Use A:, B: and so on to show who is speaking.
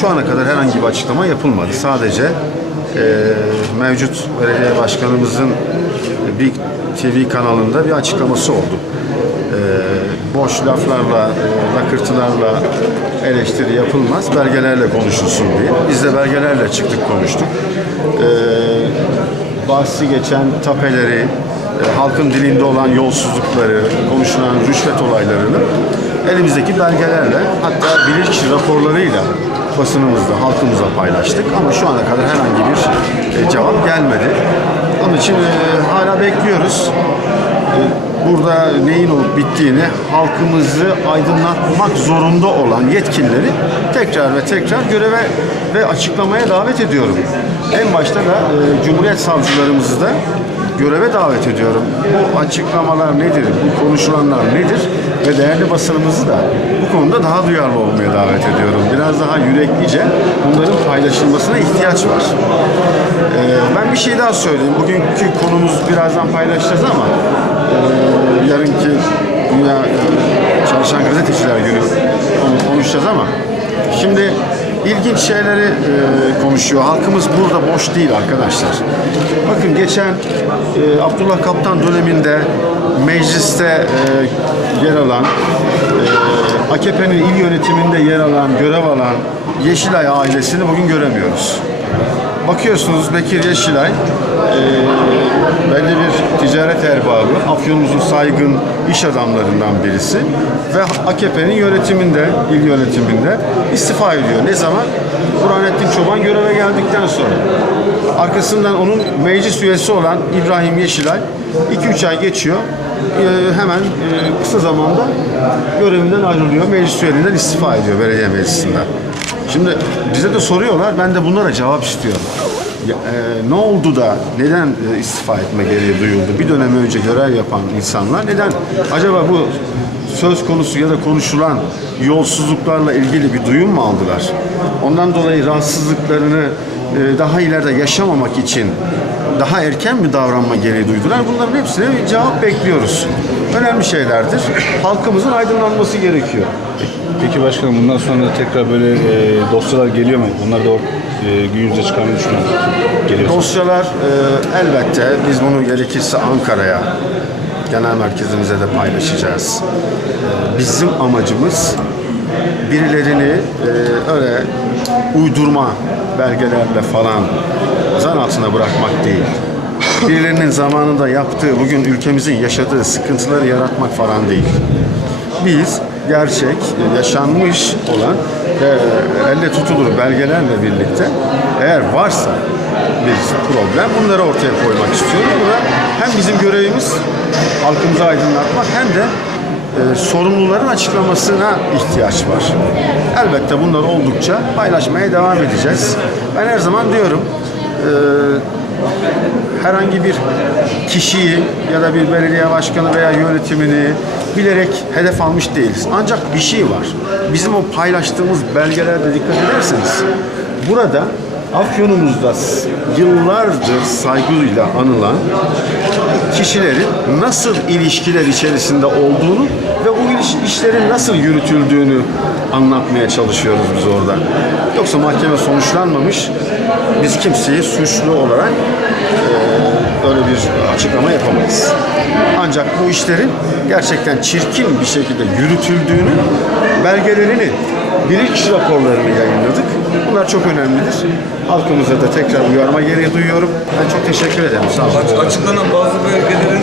A: Şu ana kadar herhangi bir açıklama yapılmadı. Sadece e, mevcut belediye başkanımızın Big TV kanalında bir açıklaması oldu. E, boş laflarla, e, lakırtılarla eleştiri yapılmaz, belgelerle konuşulsun diye. Biz de belgelerle çıktık konuştuk. E, bahsi geçen tapeleri, e, halkın dilinde olan yolsuzlukları, konuşulan rüşvet olaylarını elimizdeki belgelerle hatta bilirkişi raporlarıyla basınımızda, halkımıza paylaştık ama şu ana kadar herhangi bir e, cevap gelmedi. Onun için e, hala bekliyoruz. E, Burada neyin olup bittiğini halkımızı aydınlatmak zorunda olan yetkilileri tekrar ve tekrar göreve ve açıklamaya davet ediyorum. En başta da Cumhuriyet savcılarımızı da göreve davet ediyorum. Bu açıklamalar nedir, bu konuşulanlar nedir ve değerli basınımızı da bu konuda daha duyarlı olmaya davet ediyorum. Biraz daha yüreklice bunların paylaşılmasına ihtiyaç var. Ee, ben bir şey daha söyleyeyim. Bugünkü konumuz birazdan paylaşacağız ama e, yarınki Dünya e, Çalışan Gazeteciler Günü onu konuşacağız ama şimdi ilginç şeyleri e, konuşuyor. Halkımız burada boş değil arkadaşlar. Bakın geçen e, Abdullah Kaptan döneminde mecliste e, yer alan e, AKP'nin il yönetiminde yer alan, görev alan Yeşilay ailesini bugün göremiyoruz. Bakıyorsunuz Bekir Yeşilay e, belli bir ticaret erbabı, Afyonumuzun saygın iş adamlarından birisi ve AKP'nin yönetiminde, il yönetiminde istifa ediyor. Ne zaman? Burhanettin Çoban göreve geldikten sonra. Arkasından onun meclis üyesi olan İbrahim Yeşilay 2-3 ay geçiyor. E, hemen e, kısa zamanda görevinden ayrılıyor. Meclis üyeliğinden istifa ediyor belediye meclisinden. Şimdi bize de soruyorlar, ben de bunlara cevap istiyorum. Ya, e, ne oldu da neden e, istifa etme gereği duyuldu? Bir dönem önce görev yapan insanlar neden? Acaba bu söz konusu ya da konuşulan yolsuzluklarla ilgili bir duyum mu aldılar? Ondan dolayı rahatsızlıklarını e, daha ileride yaşamamak için daha erken mi davranma gereği duydular? Bunların hepsine bir cevap bekliyoruz. Önemli şeylerdir. Halkımızın aydınlanması gerekiyor.
B: Peki başkanım bundan sonra tekrar böyle e, dosyalar geliyor mu? Bunlar da e, gün yüzüne çıkarmayı düşünüyorum. Geliyor.
A: Dosyalar e, elbette biz bunu gerekirse Ankara'ya genel merkezimize de paylaşacağız. E, bizim amacımız birilerini e, öyle uydurma belgelerle falan zan altına bırakmak değil. Birilerinin zamanında yaptığı, bugün ülkemizin yaşadığı sıkıntıları yaratmak falan değil. Biz gerçek, yaşanmış olan ve elle tutulur belgelerle birlikte eğer varsa bir problem bunları ortaya koymak istiyoruz. Bu da hem bizim görevimiz halkımızı aydınlatmak hem de e, sorumluların açıklamasına ihtiyaç var. Elbette bunlar oldukça paylaşmaya devam edeceğiz. Ben her zaman diyorum e, herhangi bir kişiyi ya da bir belediye başkanı veya yönetimini bilerek hedef almış değiliz. Ancak bir şey var. Bizim o paylaştığımız belgelerde dikkat ederseniz burada Afyonumuzda yıllardır saygıyla anılan kişilerin nasıl ilişkiler içerisinde olduğunu ve bu işlerin nasıl yürütüldüğünü anlatmaya çalışıyoruz biz orada. Yoksa mahkeme sonuçlanmamış, biz kimseyi suçlu olarak eee, öyle bir açıklama yapamayız. Ancak bu işlerin gerçekten çirkin bir şekilde yürütüldüğünü, belgelerini, bilirkişi raporlarını yayınladık. Bunlar çok önemlidir. Halkımıza da tekrar uyarma gereği duyuyorum. Ben çok teşekkür ederim. Sağ olun.
C: Açıklanan bazı belgelerin